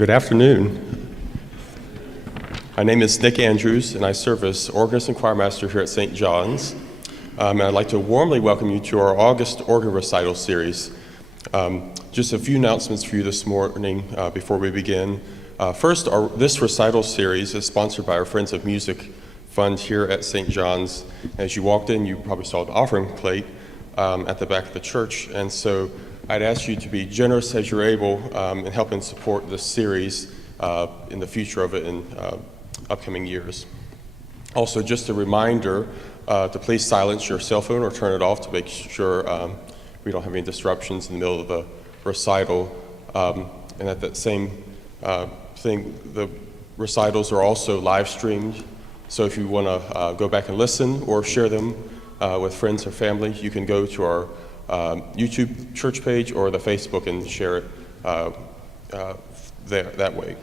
Good afternoon. My name is Nick Andrews, and I serve as organist and choirmaster here at St. John's. And I'd like to warmly welcome you to our August organ recital series. Just a few announcements for you this morning before we begin. First, this recital series is sponsored by our Friends of Music Fund here at St. John's. As you walked in, you probably saw the offering plate at the back of the church, and so I'd ask you to be generous as you're able in helping support this series in the future of it in upcoming years. Also, just a reminder to please silence your cell phone or turn it off to make sure we don't have any disruptions in the middle of the recital. And at that same thing, the recitals are also live streamed, so if you want to go back and listen or share them with friends or family, you can go to our YouTube church page or the Facebook and share it that way.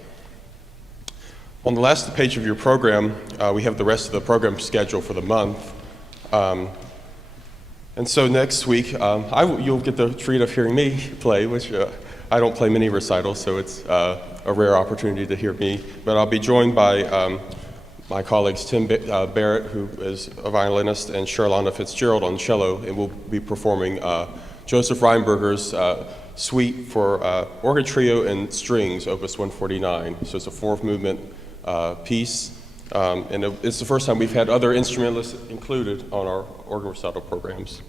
On the last page of your program, we have the rest of the program schedule for the month. And so next week, you'll get the treat of hearing me play, which I don't play many recitals, so it's a rare opportunity to hear me. But I'll be joined by my colleagues Tim Barrett, who is a violinist, and Charlana Fitzgerald on cello, and we'll be performing Joseph Reinberger's suite for organ trio and strings, Opus 149. So it's a fourth-movement piece, and it's the first time we've had other instrumentalists included on our organ recital programs.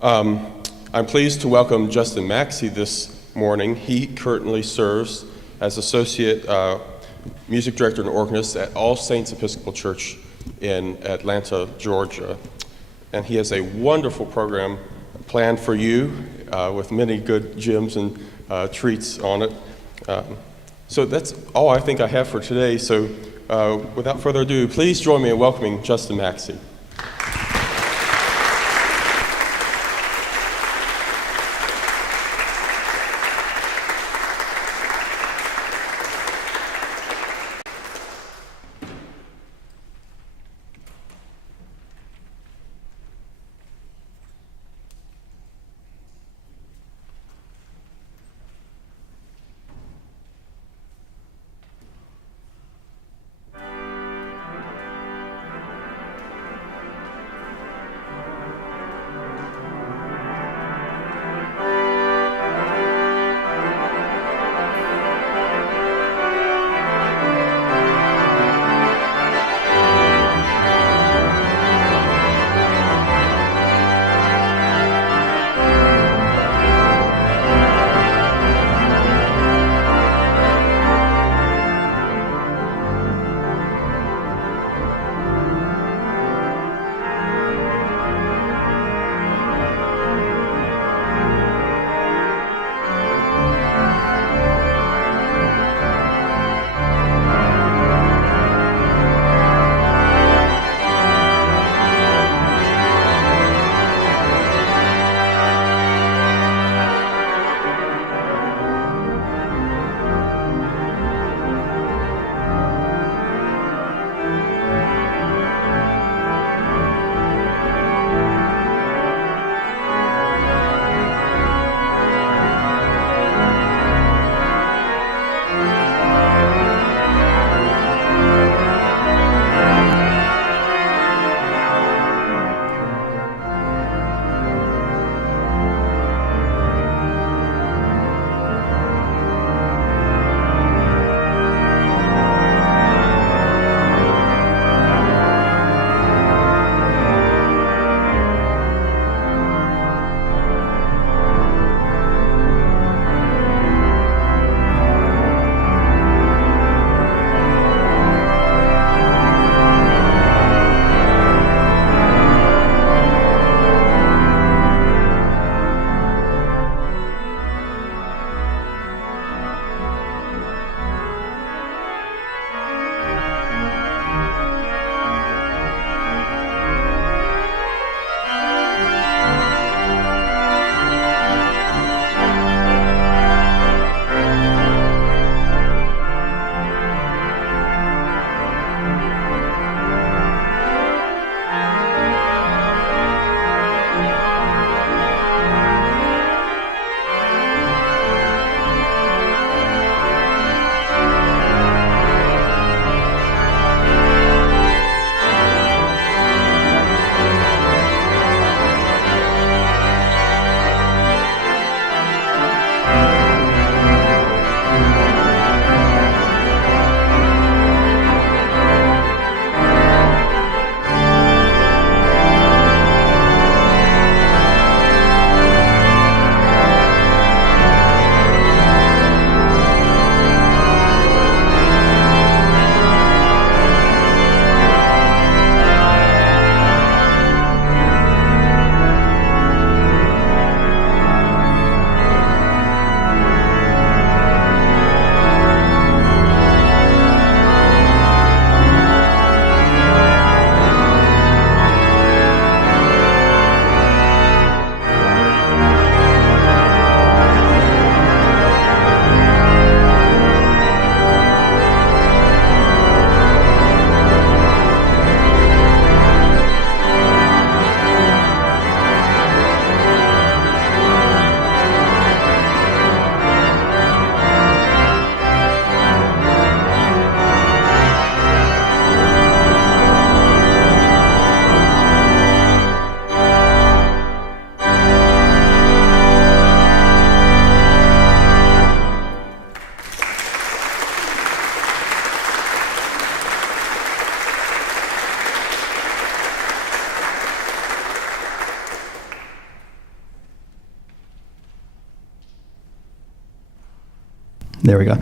I'm pleased to welcome Justin Maxey this morning. He currently serves as Associate Music Director and Organist at All Saints Episcopal Church in Atlanta, Georgia. And he has a wonderful program planned for you with many good gems and treats on it. So that's all I think I have for today. So without further ado, please join me in welcoming Justin Maxey. There we go.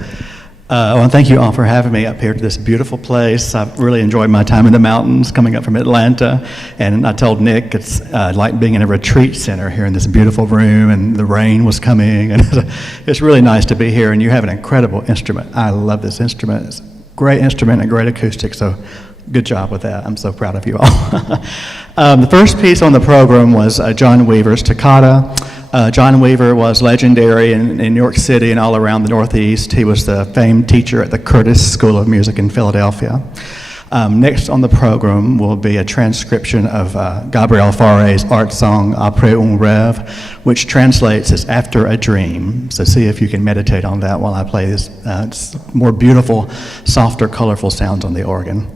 Well, thank you all for having me up here to this beautiful place. I've really enjoyed my time in the mountains coming up from Atlanta. And I told Nick it's like being in a retreat center here in this beautiful room, and the rain was coming. And it's really nice to be here. And you have an incredible instrument. I love this instrument. It's a great instrument and great acoustic. So good job with that. I'm so proud of you all. The first piece on the program was John Weaver's Toccata. John Weaver was legendary in New York City and all around the Northeast. He was the famed teacher at the Curtis School of Music in Philadelphia. Next on the program will be a transcription of Gabriel Fauré's art song Après un rêve, which translates as After a Dream. So see if you can meditate on that while I play this. It's more beautiful, softer, colorful sounds on the organ.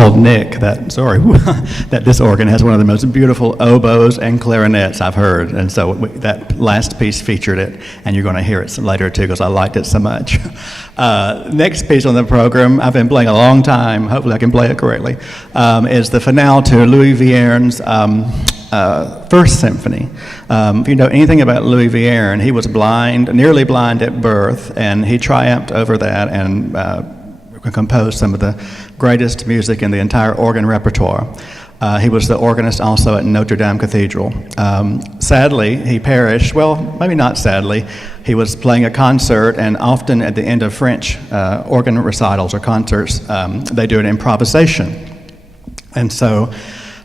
told Nick that, that this organ has one of the most beautiful oboes and clarinets I've heard, and so that last piece featured it, and you're going to hear it later too, because I liked it so much. Next piece on the program, I've been playing a long time, hopefully I can play it correctly, is the finale to Louis Viern's First Symphony. If you know anything about Louis Vierne, he was blind, nearly blind at birth, and he triumphed over that and composed some of the greatest music in the entire organ repertoire. He was the organist also at Notre Dame Cathedral. Sadly, he perished. Well, maybe not sadly. He was playing a concert, and often at the end of French organ recitals or concerts, they do an improvisation. And so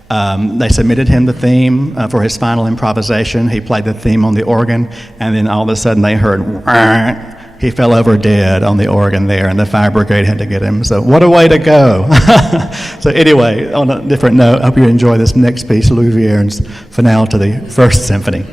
they submitted him the theme for his final improvisation. He played the theme on the organ, and then all of a sudden they heard, "Wah." He fell over dead on the organ there, and the fire brigade had to get him. So what a way to go. So anyway, on a different note, I hope you enjoy this next piece, Louis Viern's finale to the First Symphony.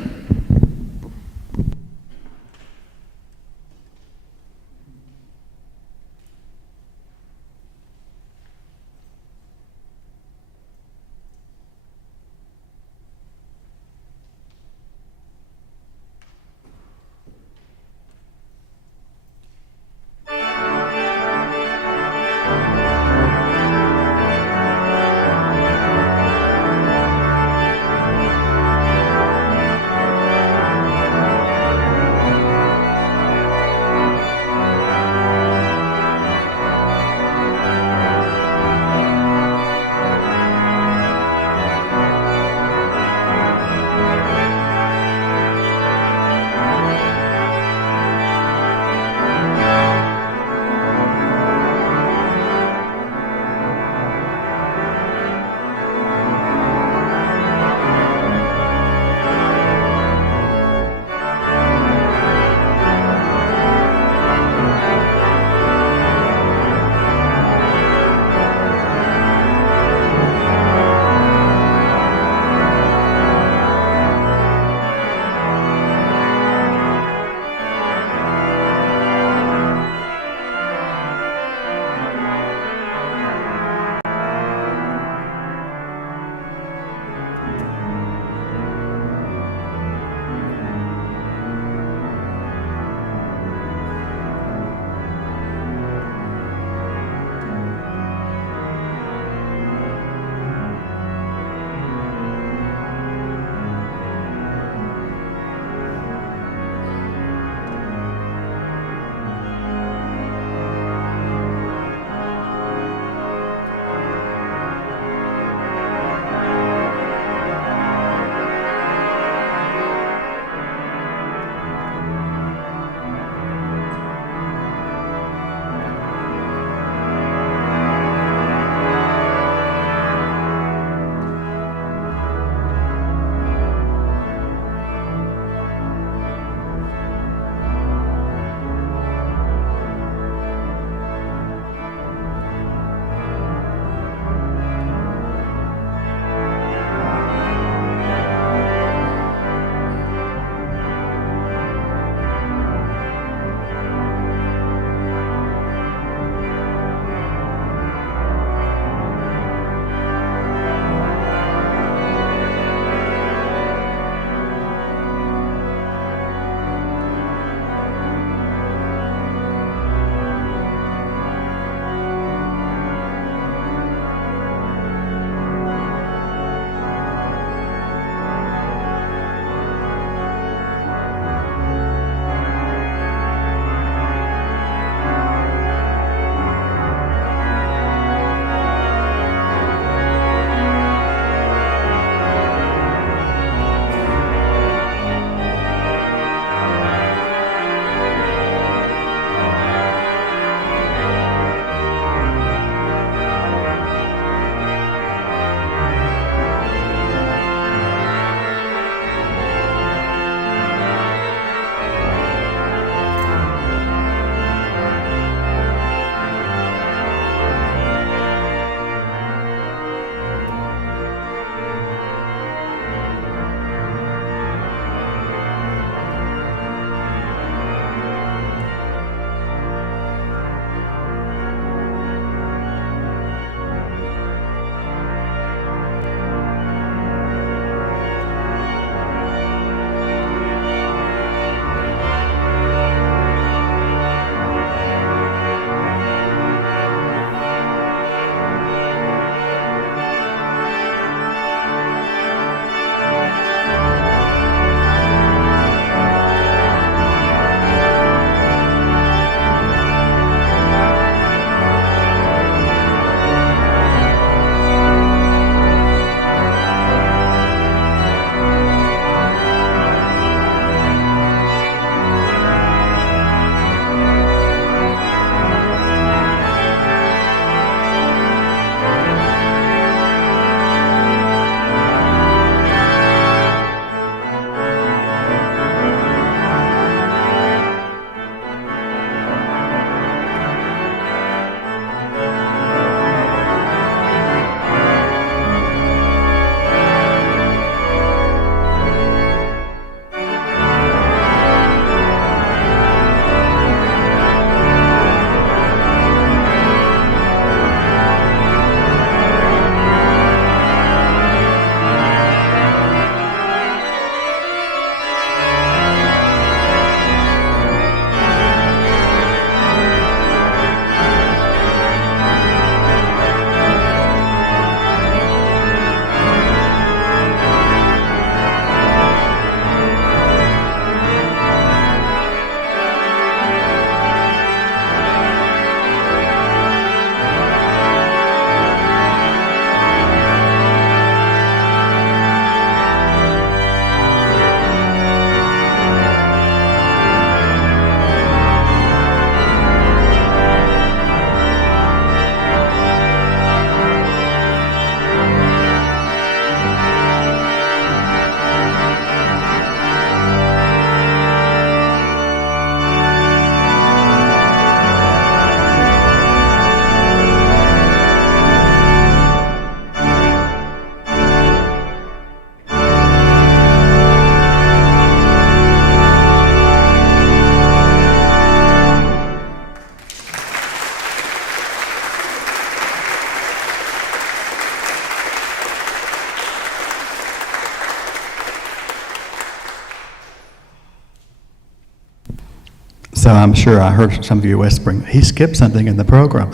So I'm sure I heard some of you whispering, he skipped something in the program.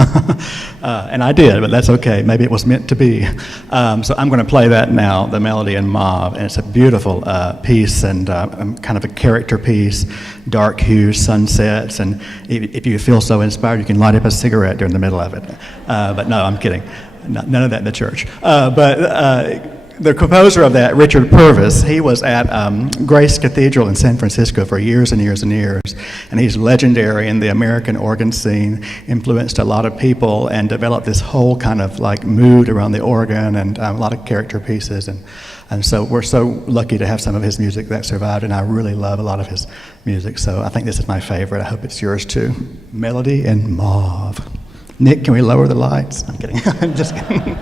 And I did, but that's okay. Maybe it was meant to be. So I'm going to play that now, the melody in Mauve. And it's a beautiful piece and kind of a character piece, dark hues, sunsets. And if you feel so inspired, you can light up a cigarette during the middle of it. But no, I'm kidding. None of that in the church. The composer of that, Richard Purvis, he was at Grace Cathedral in San Francisco for years and years and years, and he's legendary in the American organ scene, influenced a lot of people, and developed this whole kind of like mood around the organ and a lot of character pieces, and so we're so lucky to have some of his music that survived, and I really love a lot of his music, so I think this is my favorite. I hope it's yours too. Melody in Mauve. Nick, can we lower the lights? I'm kidding. I'm just kidding.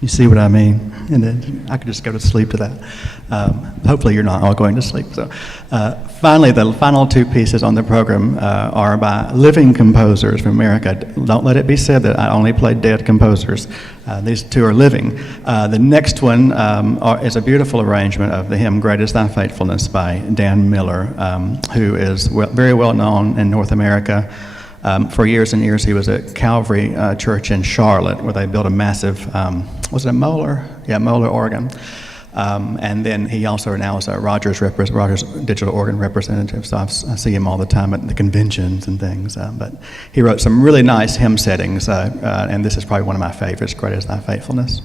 You see what I mean? And then I could just go to sleep to that. Hopefully you're not all going to sleep. So, finally, the final two pieces on the program are by living composers from America. Don't let it be said that I only play dead composers. These two are living. The next one is a beautiful arrangement of the hymn "Great Is Thy Faithfulness" by Dan Miller, who is very well known in North America. For years and years, he was at Calvary Church in Charlotte, where they built a massive, was it a Moeller? Yeah, Moeller organ. And then he also now is a Rogers digital organ representative, so I see him all the time at the conventions and things. But he wrote some really nice hymn settings, and this is probably one of my favorites, "Great Is Thy Faithfulness."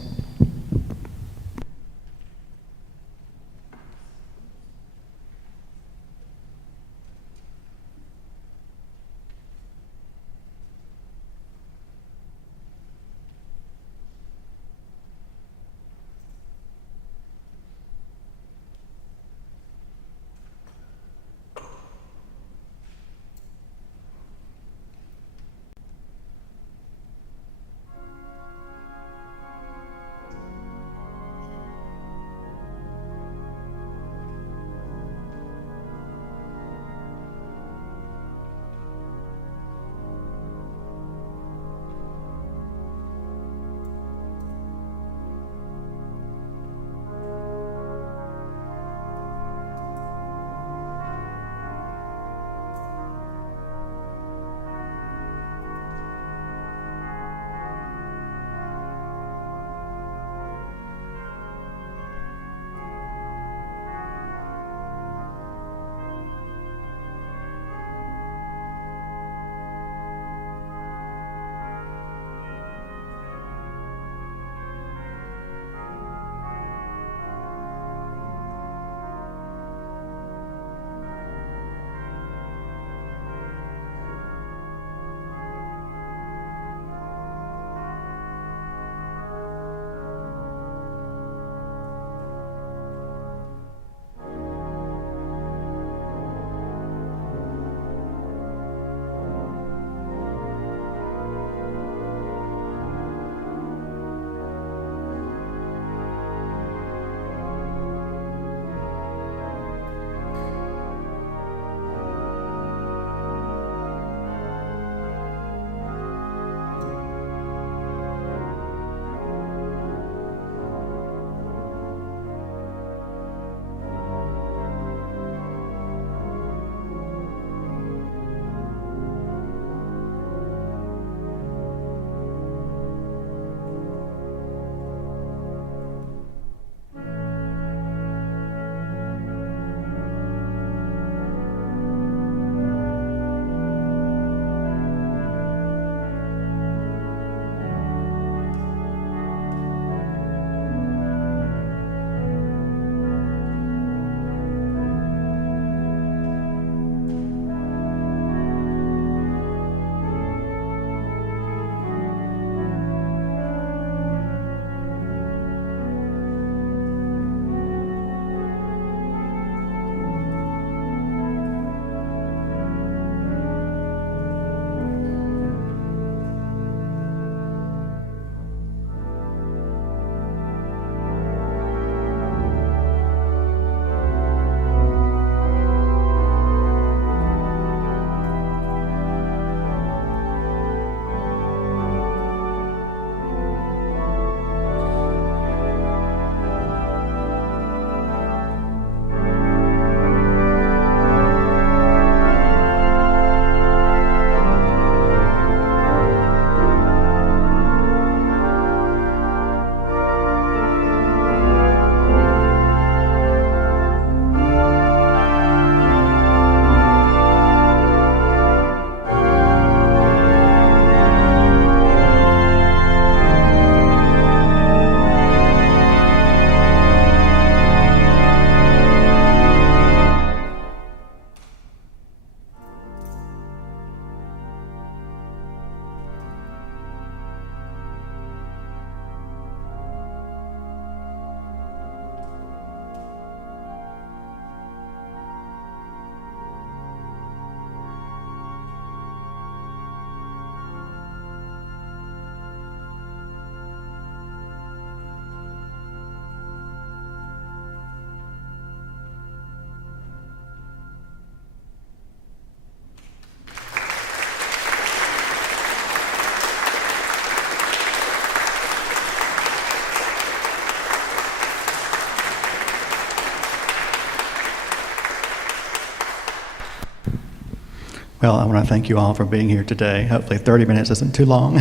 Well, I want to thank you all for being here today. Hopefully 30 minutes isn't too long.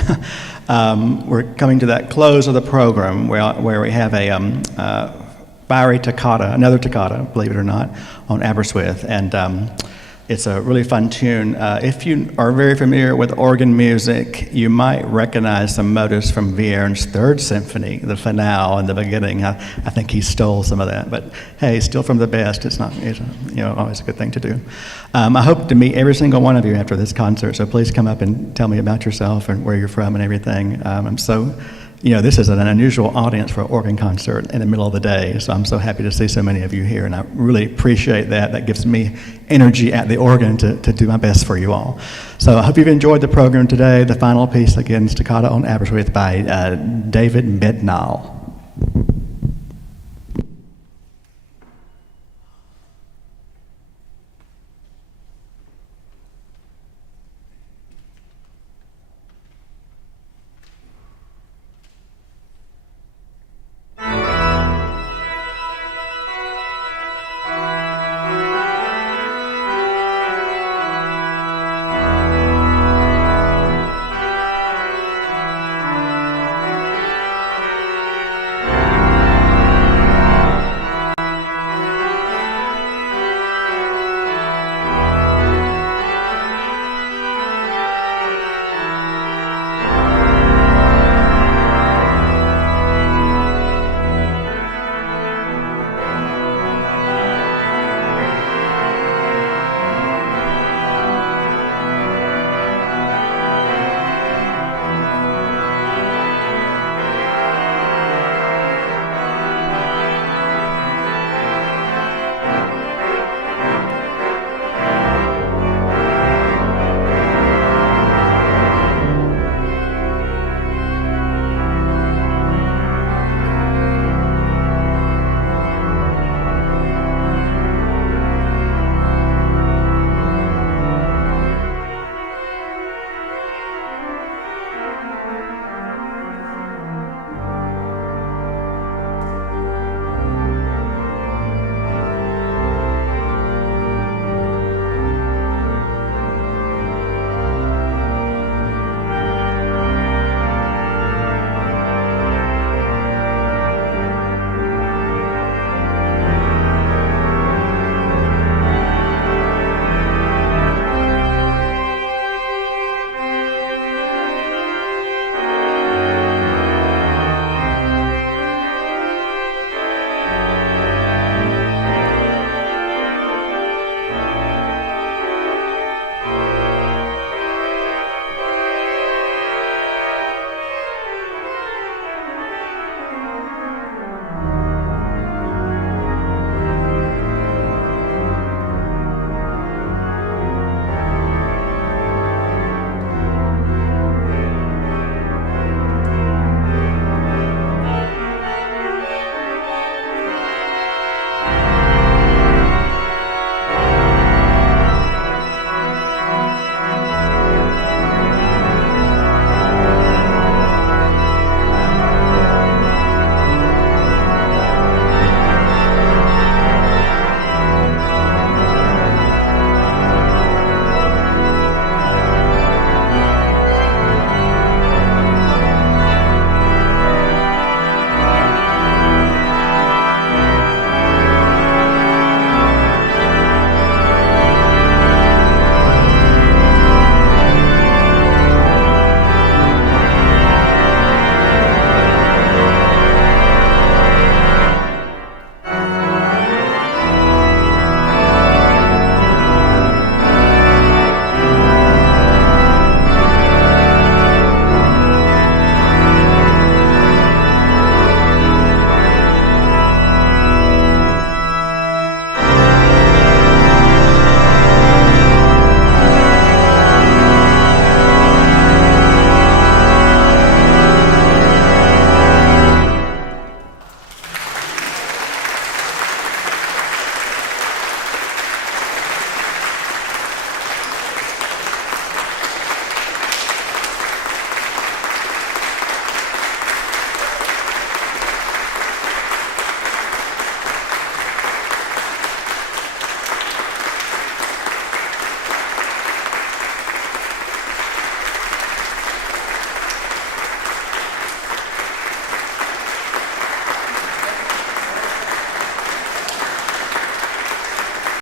We're coming to that close of the program where we have a fiery toccata, another toccata, believe it or not, on Aberystwyth. And it's a really fun tune. If you are very familiar with organ music, you might recognize some motives from Viern's Third Symphony, the finale and the beginning. I think he stole some of that, but hey, still from the best. It's always a good thing to do. I hope to meet every single one of you after this concert, so please come up and tell me about yourself and where you're from and everything. This is an unusual audience for an organ concert in the middle of the day, so I'm so happy to see so many of you here, and I really appreciate that. That gives me energy at the organ to do my best for you all. So I hope you've enjoyed the program today. The final piece, again, is Toccata on Aberystwyth by David Bednall.